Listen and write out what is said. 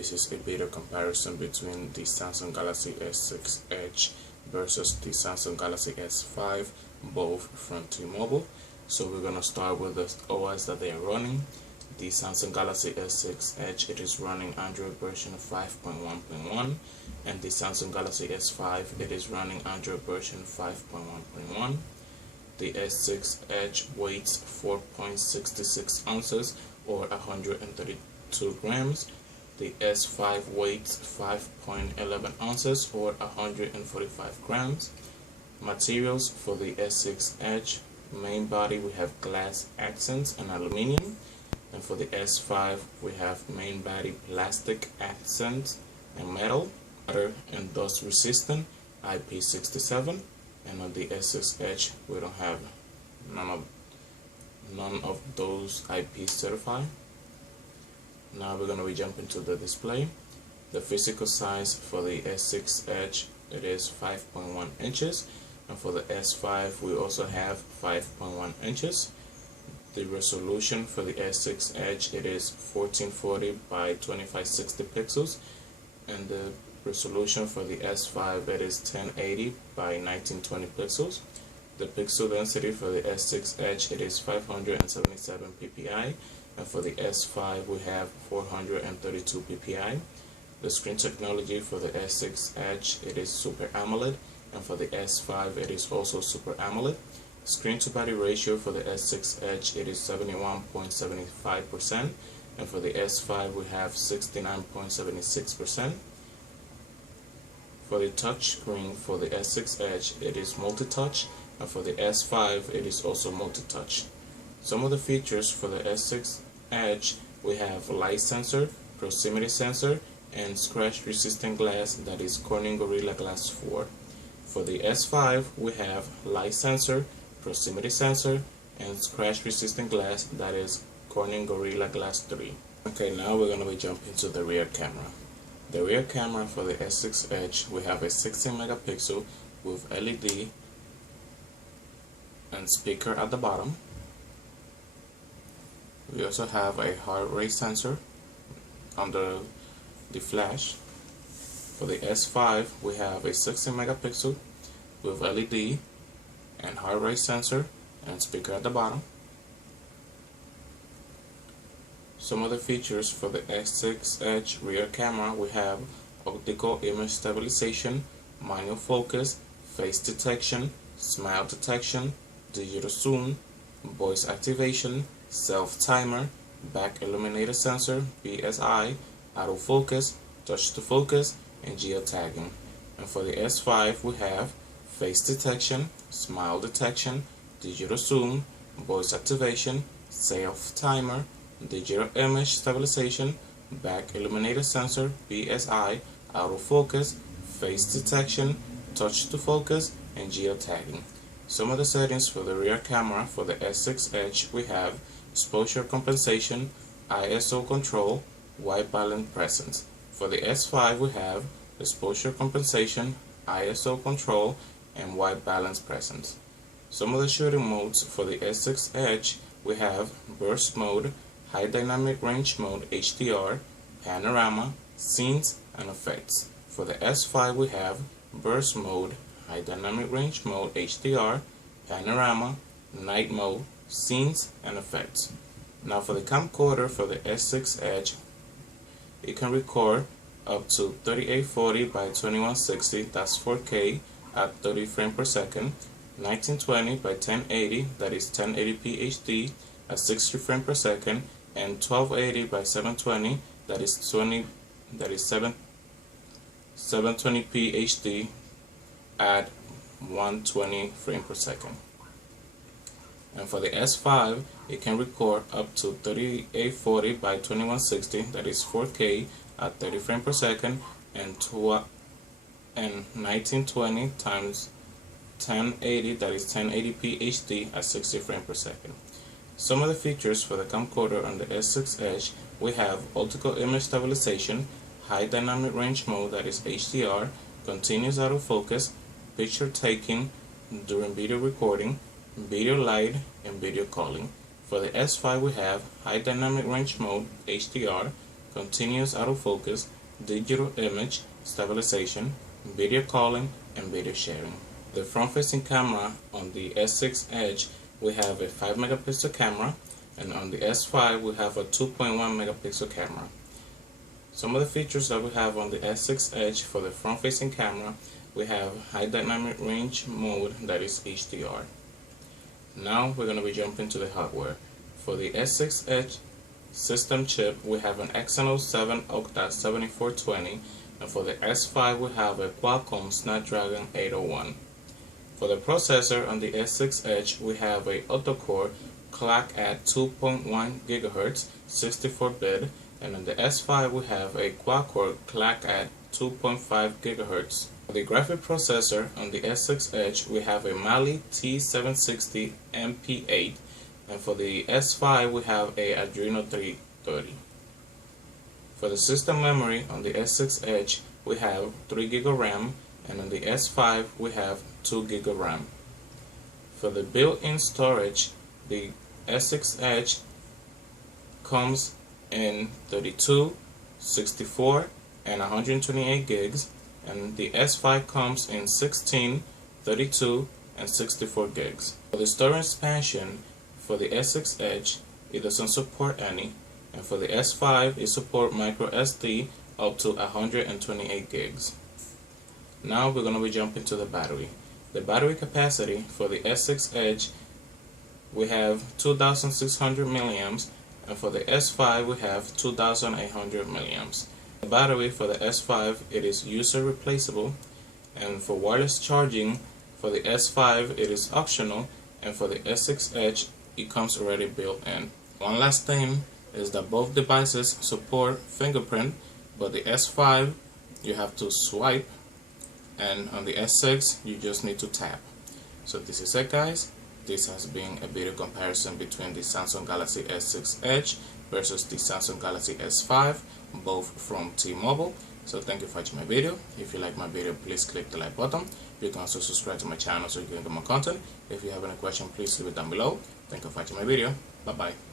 This is a video comparison between the Samsung Galaxy S6 Edge versus the Samsung Galaxy S5, both from T-Mobile. So we're going to start with the OS that they are running. The Samsung Galaxy S6 Edge, it is running Android version 5.1.1, and the Samsung Galaxy S5, it is running Android version 5.1.1. The S6 Edge weighs 4.66 ounces or 132 grams. The S5 weighs 5.11 ounces or 145 grams. Materials for the S6 Edge: main body we have glass accents and aluminum, and for the S5 we have main body plastic accents and metal, water and dust resistant IP67, and on the S6 Edge we don't have none of those IP certified. Now we're going to be jumping to the display. The physical size for the S6 Edge, it is 5.1 inches, and for the S5 we also have 5.1 inches. The resolution for the S6 Edge, it is 1440 by 2560 pixels, and the resolution for the S5, it is 1080 by 1920 pixels. The pixel density for the S6 Edge, it is 577 ppi, and for the S5 we have 432 ppi. The screen technology for the S6 Edge, it is Super AMOLED, and for the S5 it is also Super AMOLED. Screen to body ratio for the S6 Edge, it is 71.75%, and for the S5 we have 69.76%. For the touch screen for the S6 Edge, it is multi-touch, and for the S5 it is also multi-touch. Some of the features for the S6 Edge, we have light sensor, proximity sensor, and scratch resistant glass, that is Corning Gorilla Glass 4. For the S5 we have light sensor, proximity sensor, and scratch resistant glass, that is Corning Gorilla Glass 3. Okay, now we're going to be jumping to the rear camera. The rear camera for the S6 Edge, we have a 16 megapixel with LED and speaker at the bottom. We also have a heart rate sensor under the flash. For the S5 we have a 16 megapixel with LED and heart rate sensor and speaker at the bottom. Some of the features for the S6 Edge rear camera, we have optical image stabilization, manual focus, face detection, smile detection, digital zoom, voice activation, self timer, back illuminator sensor, BSI, autofocus, touch to focus, and geotagging. And for the S5 we have face detection, smile detection, digital zoom, voice activation, self timer, digital image stabilization, back illuminator sensor, BSI, autofocus, face detection, touch to focus, and geotagging. Some of the settings for the rear camera for the S6 Edge, we have exposure compensation, ISO control, white balance presence. For the S5 we have exposure compensation, ISO control, and white balance presence. Some of the shooting modes for the S6 Edge, we have burst mode, high dynamic range mode HDR, panorama, scenes, and effects. For the S5 we have burst mode, high dynamic range mode HDR, panorama, night mode, scenes, and effects. Now for the camcorder for the S6 Edge, it can record up to 3840 by 2160, that's 4K at 30 frames per second, 1920 by 1080, that is 1080p HD at 60 frames per second, and 1280 by 720, that is 720p HD at 120 frames per second. And for the S5, it can record up to 3840 by 2160, that is 4K at 30 frames per second, and 1920 times 1080, that is 1080p HD at 60 frames per second. Some of the features for the camcorder on the S6 Edge, we have optical image stabilization, high dynamic range mode, that is HDR, continuous autofocus, picture taking during video recording, video light, and video calling. For the S5 we have high dynamic range mode HDR, continuous autofocus, digital image stabilization, video calling, and video sharing. The front-facing camera on the S6 Edge, we have a 5 megapixel camera, and on the S5 we have a 2.1 megapixel camera. Some of the features that we have on the S6 Edge for the front-facing camera, we have high dynamic range mode, that is HDR. Now we're going to be jumping to the hardware. For the S6 Edge system chip, we have an Exynos 7 Octa 7420, and for the S5 we have a Qualcomm Snapdragon 801. For the processor on the S6 Edge, we have a octa-core clock at 2.1 GHz 64-bit, and on the S5 we have a quad-core clock at 2.5 GHz. For the graphic processor on the S6 Edge, we have a Mali T760 MP8, and for the S5 we have a Adreno 330. For the system memory on the S6 Edge, we have 3 GB RAM, and on the S5 we have 2 GB RAM. For the built-in storage, the S6 Edge comes in 32, 64, and 128 gigs, and the S5 comes in 16, 32, and 64 gigs. For the storage expansion for the S6 Edge, it doesn't support any, and for the S5 it supports micro SD up to 128 gigs. Now we're going to be jumping to the battery. The battery capacity for the S6 Edge, we have 2,600 milliamps, and for the S5 we have 2,800 milliamps. The battery for the S5, it is user replaceable, and for wireless charging for the S5 it is optional, and for the S6 Edge it comes already built in. One last thing is that both devices support fingerprint, but the S5 you have to swipe, and on the S6 you just need to tap. So this is it, guys. This has been a video comparison between the Samsung Galaxy S6 Edge versus the Samsung Galaxy S5, both from T-Mobile. So thank you for watching my video. If you like my video, please click the like button. You can also subscribe to my channel so you can get more content. If you have any question, please leave it down below. Thank you for watching my video. Bye bye.